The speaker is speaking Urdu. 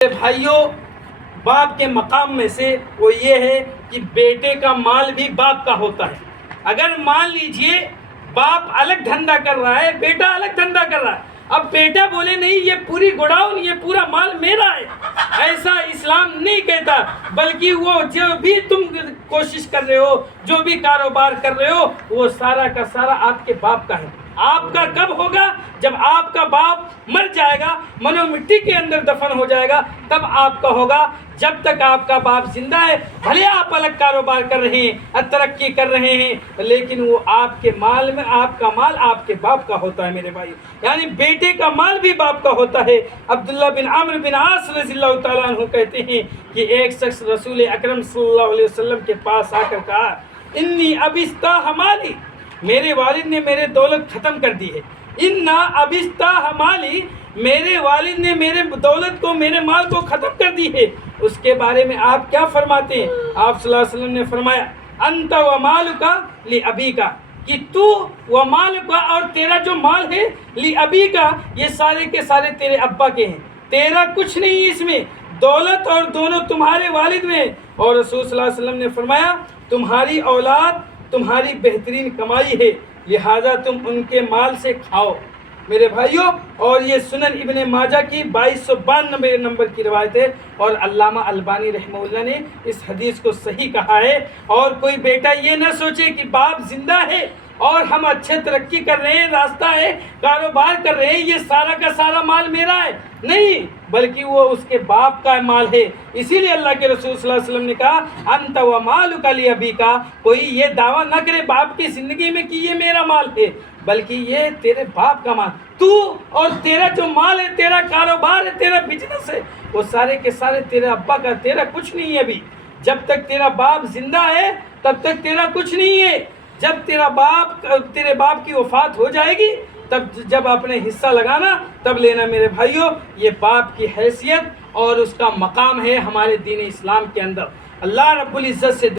بھائیوں، باپ کے مقام میں سے وہ یہ ہے کہ بیٹے کا مال بھی باپ کا ہوتا ہے۔ اگر مان لیجئے باپ الگ دھندا کر رہا ہے، بیٹا الگ دھندا کر رہا ہے، اب بیٹا بولے نہیں یہ پوری گوڈاؤن، یہ پورا مال میرا ہے، ایسا اسلام نہیں کہتا، بلکہ وہ جو بھی تم کوشش کر رہے ہو، جو بھی کاروبار کر رہے ہو، وہ سارا کا سارا آپ کے باپ کا ہے۔ آپ کا کب ہوگا؟ جب آپ کا باپ مر جائے گا، منو مٹی کے اندر دفن ہو جائے گا، تب آپ کا ہوگا۔ جب تک آپ کا باپ زندہ ہے، بھلے آپ الگ کاروبار کر رہے ہیں، ترقی کر رہے ہیں، لیکن وہ آپ کے مال میں، آپ کا مال آپ کے باپ کا ہوتا ہے میرے بھائی، یعنی بیٹے کا مال بھی باپ کا ہوتا ہے۔ عبداللہ بن عمرو بن عاص رضی اللہ تعالیٰ عنہ کہتے ہیں کہ ایک شخص رسول اکرم صلی اللہ علیہ وسلم کے پاس آ کر کہا، انی ابستاح مالی، میرے والد نے میرے دولت ختم کر دی ہے۔ انا ابستاح مالی، میرے والد نے میرے دولت کو، میرے مال کو ختم کر دی ہے۔ اس کے بارے میں آپ کیا فرماتے ہیں؟ آپ صلی اللہ علیہ وسلم نے فرمایا، انت و مالک لابیک، کہ تو و مالک، اور تیرا جو مال ہے، لابیک، یہ سارے کے سارے تیرے ابا کے ہیں، تیرا کچھ نہیں اس میں، دولت اور دونوں تمہارے والد میں۔ اور رسول صلی اللہ علیہ وسلم نے فرمایا، تمہاری اولاد تمہاری بہترین کمائی ہے، لہذا تم ان کے مال سے کھاؤ میرے بھائیوں۔ اور یہ سنن ابن ماجہ کی 2292 نمبر کی روایت ہے، اور علامہ البانی رحمہ اللہ نے اس حدیث کو صحیح کہا ہے۔ اور کوئی بیٹا یہ نہ سوچے کہ باپ زندہ ہے اور ہم اچھے ترقی کر رہے ہیں، راستہ ہے، کاروبار کر رہے ہیں، یہ سارا کا سارا مال میرا ہے، نہیں، بلکہ وہ اس کے باپ کا مال ہے۔ اسی لیے اللہ کے رسول صلی اللہ علیہ وسلم نے کہا، انت و مالک لابیک، کوئی یہ دعویٰ نہ کرے باپ کی زندگی میں کہ یہ میرا مال ہے، بلکہ یہ تیرے باپ کا مال، تو اور تیرا جو مال ہے، تیرا کاروبار ہے، تیرا بزنس ہے، وہ سارے کے سارے تیرے ابا کا، تیرا کچھ نہیں ہے۔ ابھی جب تک تیرا باپ زندہ ہے تب تک تیرا کچھ نہیں ہے، جب تیرے باپ کی وفات ہو جائے گی، تب جب اپنے حصہ لگانا تب لینا میرے بھائیوں۔ یہ باپ کی حیثیت اور اس کا مقام ہے ہمارے دین اسلام کے اندر۔ اللہ رب العزت سے